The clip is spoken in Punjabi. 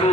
ਸੋਚੀ